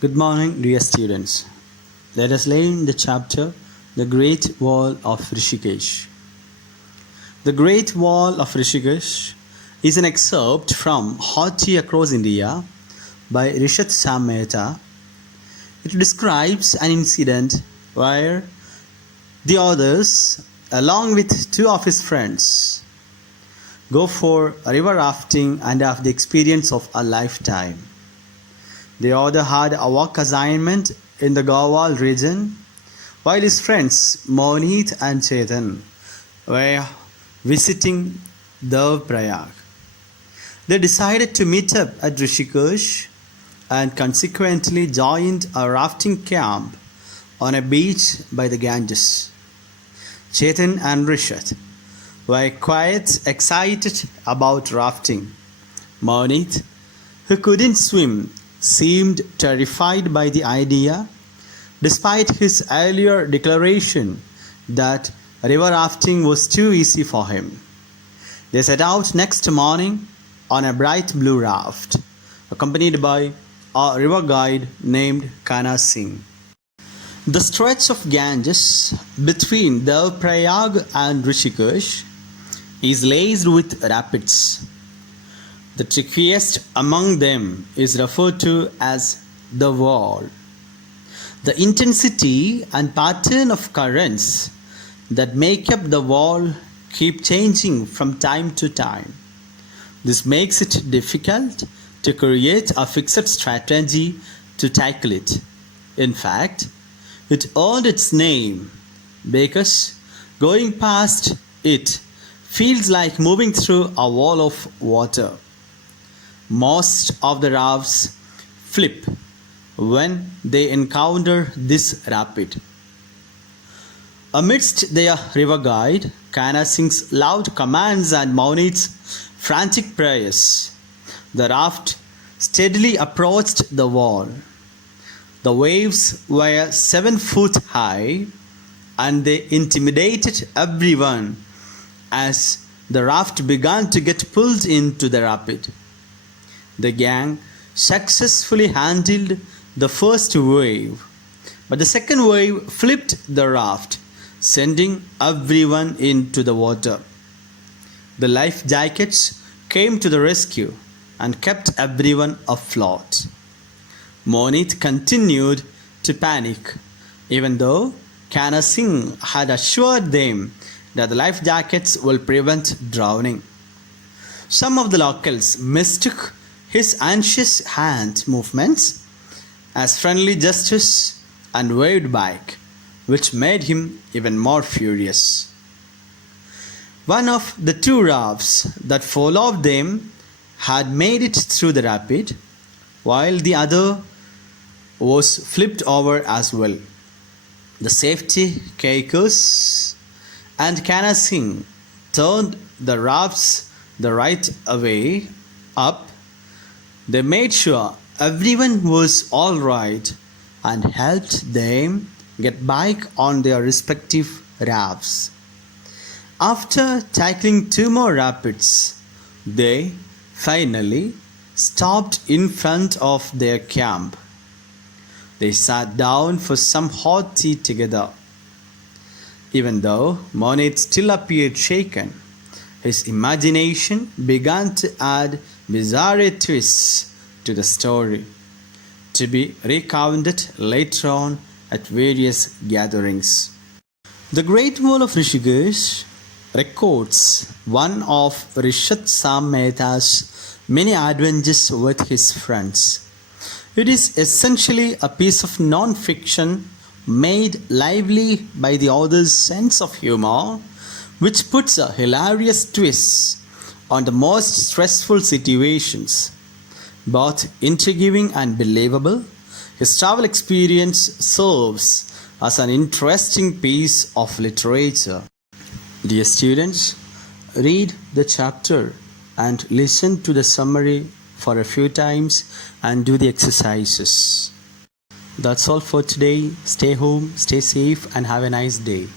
Good morning, dear students. Let us learn the chapter The Great Wall of Rishikesh. The Great Wall of Rishikesh is an excerpt from Hoti Across India by Rishat Sam Mehta. It describes an incident where the authors, along with two of his friends, go for river rafting and have the experience of a lifetime. The author had a work assignment in the Gawal region, while his friends Monit and Chetan were visiting Prayag. They decided to meet up at Rishikesh and consequently joined a rafting camp on a beach by the Ganges. Chetan and Rishat were quite excited about rafting. Monit, who couldn't swim, seemed terrified by the idea, despite his earlier declaration that river rafting was too easy for him. They set out next morning on a bright blue raft, accompanied by a river guide named Kana Singh. The stretch of Ganges between Prayag and Rishikesh is laced with rapids. The trickiest among them is referred to as the wall. The intensity and pattern of currents that make up the wall keep changing from time to time. This makes it difficult to create a fixed strategy to tackle it. In fact, it earned its name because going past it feels like moving through a wall of water. Most of the rafts flip when they encounter this rapid. Amidst their river guide, Kana Singh's loud commands and Monit's frantic prayers, the raft steadily approached the wall. The waves were 7 feet high and they intimidated everyone as the raft began to get pulled into the rapid. The gang successfully handled the first wave, but the second wave flipped the raft, sending everyone into the water. The life jackets came to the rescue and kept everyone afloat. Monit continued to panic, even though Kana Singh had assured them that the life jackets will prevent drowning. Some of the locals mistook his anxious hand movements as friendly gestures and waved back, which made him even more furious. One of the two rafts that followed them had made it through the rapid, while the other was flipped over as well. The safety caicos and Kana Singh turned the rafts the right way up. They made sure everyone was all right and helped them get back on their respective rafts. After tackling 2 more rapids, they finally stopped in front of their camp. They sat down for some hot tea together. Even though Monit still appeared shaken, his imagination began to add bizarre twists to the story, to be recounted later on at various gatherings. The Great Wall of Rishikesh records one of Rishat Sam Mehta's many adventures with his friends. It is essentially a piece of non-fiction made lively by the author's sense of humor, which puts a hilarious twist on the most stressful situations. Both intriguing and believable, his travel experience serves as an interesting piece of literature. Dear students, read the chapter and listen to the summary for a few times and do the exercises. That's all for today. Stay home, stay safe, and have a nice day.